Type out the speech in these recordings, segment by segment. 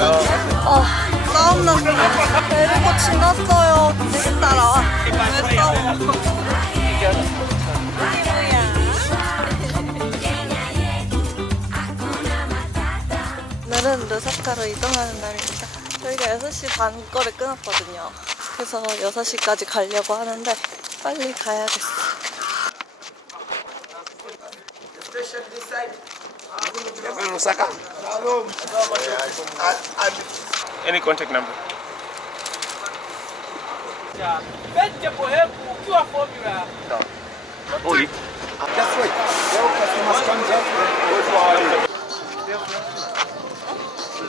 아, 싸움 났어. 데리고 지났어요. 내 따라와. 왜 싸워? 오늘은 르사카로 이동하는 날입니다. 저희가 6시 반 거를 끊었거든요. 그래서 6시까지 가려고 하는데 빨리 가야겠어. Any contact number? Vende correto, o que a fome é? You,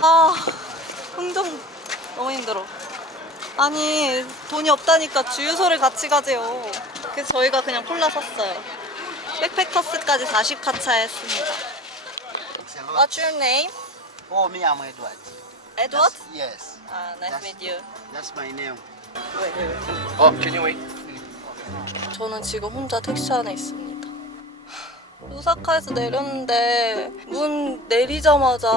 아, 흥정 너무 힘들어. 아니, 돈이 없다니까 주유소를 같이 가재요. 그래서 저희가 그냥 콜라 샀어요. 백패커스까지 40카차 했습니다. What's your name? Oh, me, I'm Edward. Edward? Yes, 아, nice to meet you. that's my name. oh, can you wait? 저는 지금 혼자 택시 안에 있습니다. 오사카에서 내렸는데 문 내리자마자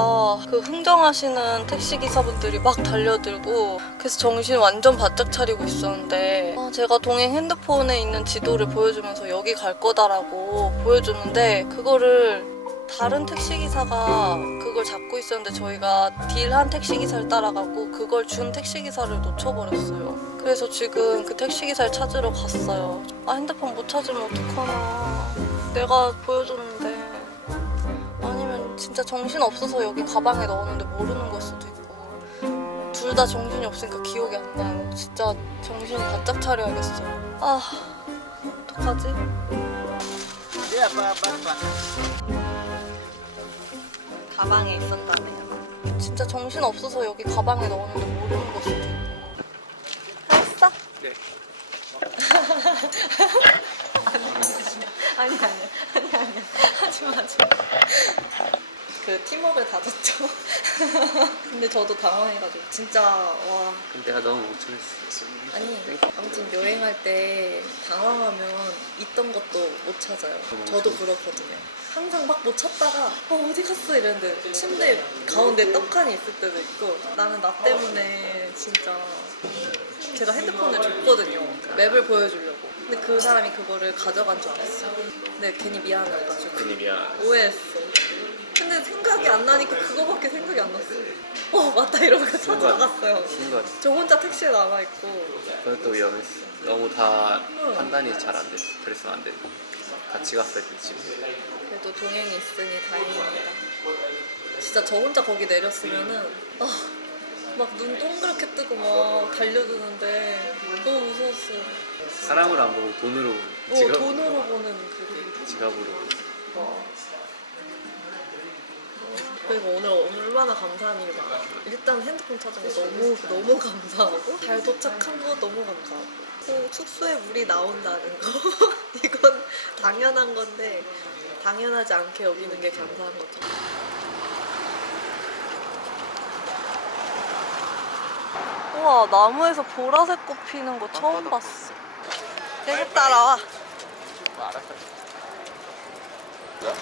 그 흥정하시는 택시 기사분들이 막 달려들고 그래서 정신 완전 바짝 차리고 있었는데 아, 제가 동행 핸드폰에 있는 지도를 보여주면서 여기 갈 거다라고 보여주는데 그거를 다른 택시 기사가 그걸 잡고 있었는데 저희가 딜한 택시 기사를 따라가고 그걸 준 택시 기사를 놓쳐버렸어요. 그래서 지금 그 택시 기사를 찾으러 갔어요. 아 핸드폰 못 찾으면 어떡하나. 내가 보여줬는데 아니면 진짜 정신 없어서 여기 가방에 넣었는데 모르는 걸 수도 있고 둘 다 정신이 없으니까 기억이 안 나요. 진짜 정신 바짝 차려야겠어요. 아 어떡하지? Yeah, but, but, but. 가방에 있었다네요. 진짜 정신 없어서 여기 가방에 넣었는데 모르는 걸 수도 있고. 했어? 네. 아니 아니 아니 아니 하지 마 하지 마. 그 팀워크를 다졌죠. 근데 저도 당황해가지고 진짜 와 내가 너무 멍청했어. 아니 아무튼 여행할 때 당황하면 있던 것도 못 찾아요. 저도 그렇거든요. 항상 막 못 찾다가 어 어디 갔어 이랬는데 침대 가운데 떡하니 있을 때도 있고 나는 나 때문에 진짜 제가 핸드폰을 줬거든요. 맵을 보여주려고. 근데 그 사람이 그거를 가져간 줄 알았어요. 근데 괜히 미안해가지고 괜히 미안. 오해했어. 근데 생각이 안 나니까 그거밖에 생각이 안 났어. 어 맞다 이러면서 찾아갔어요. 신거 저 혼자 택시에 남아 있고 그것도 위험했어. 너무 다 응. 판단이 잘 안 됐어. 그랬으면 안 돼. 같이 갔어야 돼 지금. 그래도 동행이 있으니 다행입니다. 진짜 저 혼자 거기 내렸으면은 아, 막 눈 동그랗게 뜨고 막 달려드는데 너무 무서웠어요. 사람을 안 보고 돈으로 어, 지갑 돈으로 보는 그게. 지갑으로. 와. 그리고 오늘 얼마나 감사한 일이 많아. 일단 핸드폰 찾은 거 너무 너무 감사하고 잘 도착한 거 너무 감사하고 또 숙소에 물이 나온다는 거 이건 당연한 건데 당연하지 않게 여기는 게 감사한 거죠. 우와 나무에서 보라색 꽃 피는 거 처음 봤어. 계속 따라와. 진짜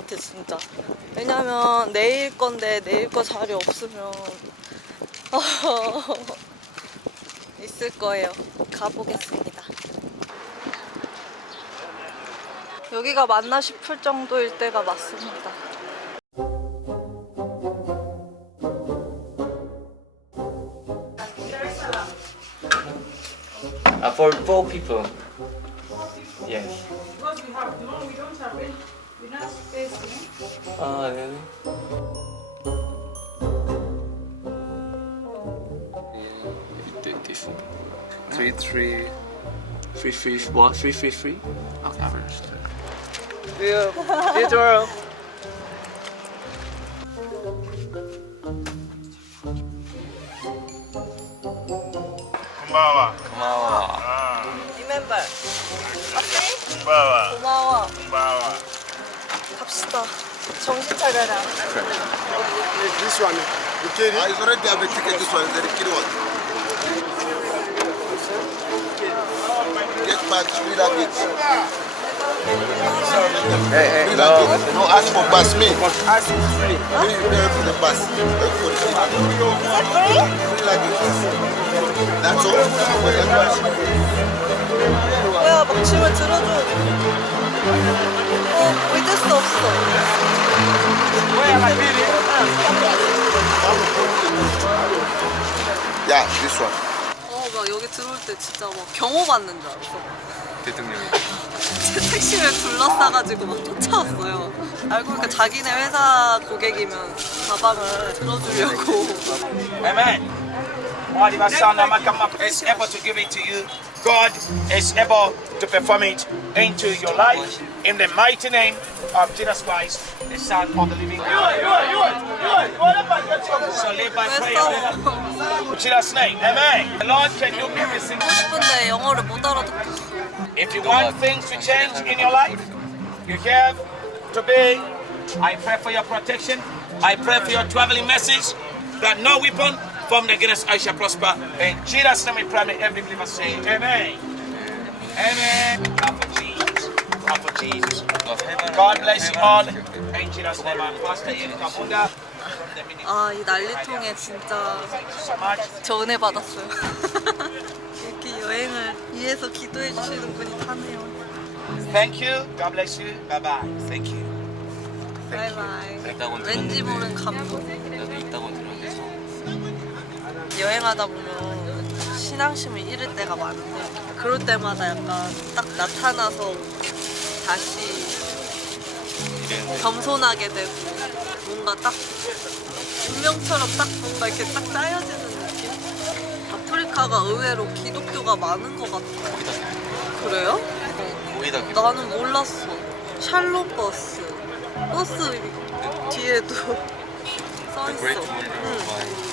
같아 진짜. 왜냐면 내일 건데 내일 거 자리 없으면 있을 거예요. 가보겠습니다. 여기가 맞나 싶을 정도일 때가 맞습니다. 아, for four people. Yes. Because we have no, we don't have it. We not spacing. 아, really? This one. Three, three, three, three, what? Three, three, three. Okay, I understand. See you. See you tomorrow. 고마워. 고마워. 아, 리멤버. 고마워. 고마워. 고마워. 갑시다. 정신 차려라. This one, you carry. I already have a ticket. This one, the kid one. Get back free luggage. Hey, hey, Free no. luggage. No, ask for bus me. Ask for free. Pay, pay for the bus. Pay for the free. Free luggage. That's all. For the bus. 뭐야, 막 짐을 들어줘. 어, 믿을 수 없어. Yeah, this one. 어, 막 여기 들어올 때 진짜 막 경호 받는 줄 알았어. 대통령이. 제 택시를 둘러싸가지고 막 쫓아왔어요. 알고 보니까 자기네 회사 고객이면 가방을 들어주려고. Amen. What if I sound like my come up is able to give it to you? God is able to perform it into your life in the mighty name of Jesus Christ, the Son of the Living God. So live by prayer. Jesus' name, Amen. The Lord can do miracles. If you want things to change in your life, you have to be. I pray for your protection. I pray for your traveling message that no weapon formed against us shall prosper. In Jesus' name we pray. May every believer say, Amen. Amen. God for Jesus. God for Jesus. God bless you all. In Jesus' name, Pastor the ministry. 아, 이 난리통에 진짜. 저 은혜 받았어요. 이렇게 여행을 위해서 기도해 주시는 분이 타네요. Thank you. God bless you. Bye bye. Thank you. 바이바이. 있다고는 왠지 모른 감동. 나도 있다고 들었는데. 여행하다 보면 신앙심을 잃을 때가 많은데 그럴 때마다 약간 딱 나타나서 다시 겸손하게 되고 뭔가 딱 운명처럼 딱 뭔가 이렇게 딱 짜여지는 느낌? 아프리카가 의외로 기독교가 많은 것 같아. 그래요? 나는 몰랐어. 샬롬 버스. 버스 뒤에도 써 있어. 응.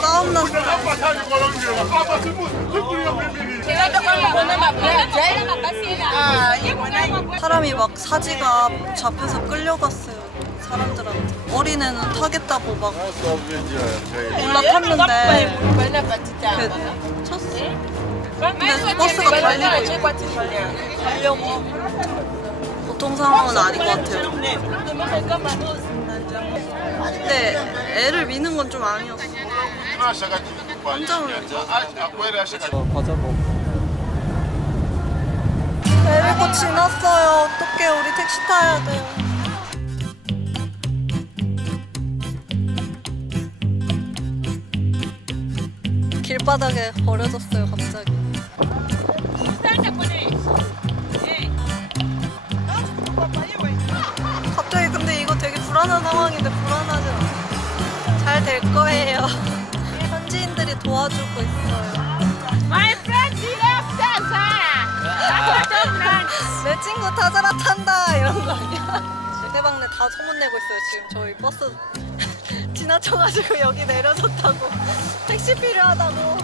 싸움 났어. 사람이 막 사지가 잡혀서 끌려갔어요. 사람들한테. 어린애는 타겠다고 막 올라탔는데 그 쳤어. 근데 버스가 달리고 있고 보통 상황은 아닌 것 같아요. 근데 애를 미는 건 좀 아니었어. 놀랐어. 과자 먹. 내리고 지났어요. 어떡해, 우리 택시 타야 돼요. 길바닥에 버려졌어요. 갑자기 도와주고 있어요. My friend, left us. 내 친구 타자라 탄다 이런 거 아니야? 대박네 다 소문내고 있어요 지금 저희 버스 지나쳐가지고 여기 내려졌다고 택시 필요하다고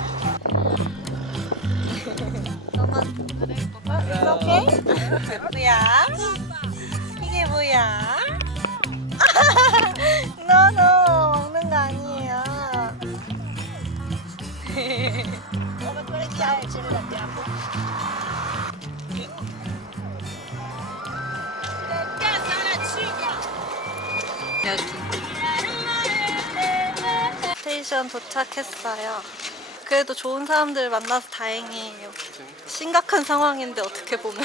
너만 이렇게? 뭐야? 이게 뭐야? 노노 먹는 거 아니에요 스테이션 도착했어요. 그래도 좋은 사람들 만나서 다행이에요. 심각한 상황인데 어떻게 보면.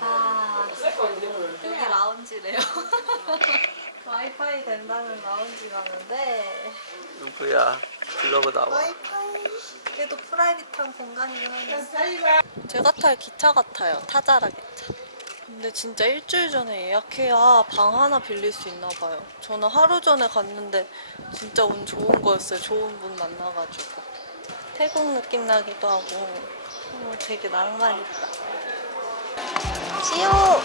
아, 여기 라운지래요. 와이파이 된다는 라운지 가는데. 누구야? 블로그 나와. 와이파이 그래도 프라이빗한 공간이긴 한데. 제가 탈 기차 같아요. 타자라 기차. 근데 진짜 일주일 전에 예약해야 방 하나 빌릴 수 있나 봐요. 저는 하루 전에 갔는데 진짜 운 좋은 거였어요. 좋은 분 만나가지고. 태국 느낌 나기도 하고. 어, 되게 낭만 있다. 지호.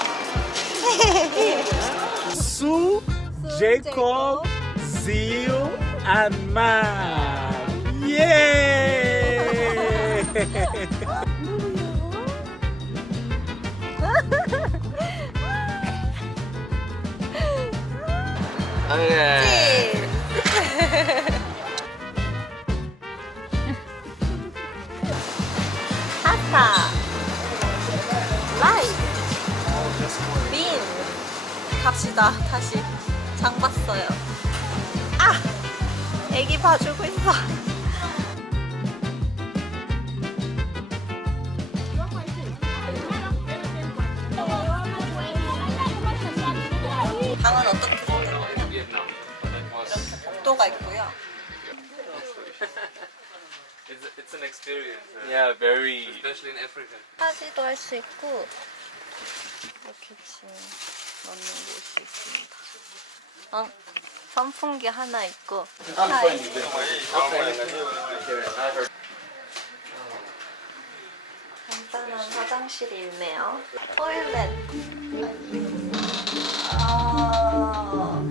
Jacob, Zio, and Matt. Yay! 파스타. 라이스. 빈. 갑시다. 다시. 장 봤어요. 아! 애기 봐주고 있어. 방은 어떻게 생겼나요? 이렇게 복도가 있고요. It's, it's an experience. Yeah, very. Especially in Africa. 하지도 할 수 있고 이렇게 짐 넣는 곳이 있습니다. 어, 선풍기 하나 있고 차에 간단한 화장실이 있네요. 토일렛. 아,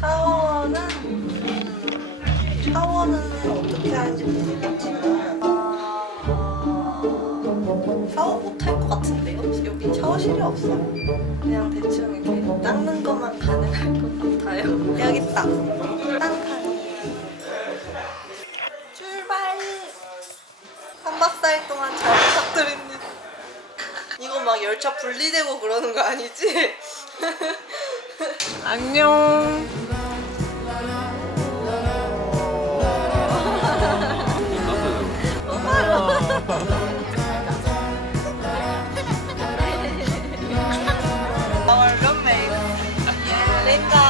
샤워는 음, 샤워는 어떻게 하는지 모르겠지만 아, 샤워 못할 것 같은데요? 여기 샤워실이 없어요. 그냥 대충 있다. 땅칸이. 출발! 3박 4일 동안 잘 부탁드립니다. 이거 막 열차 분리되고 그러는 거 아니지? 안녕. Our roommate, Linda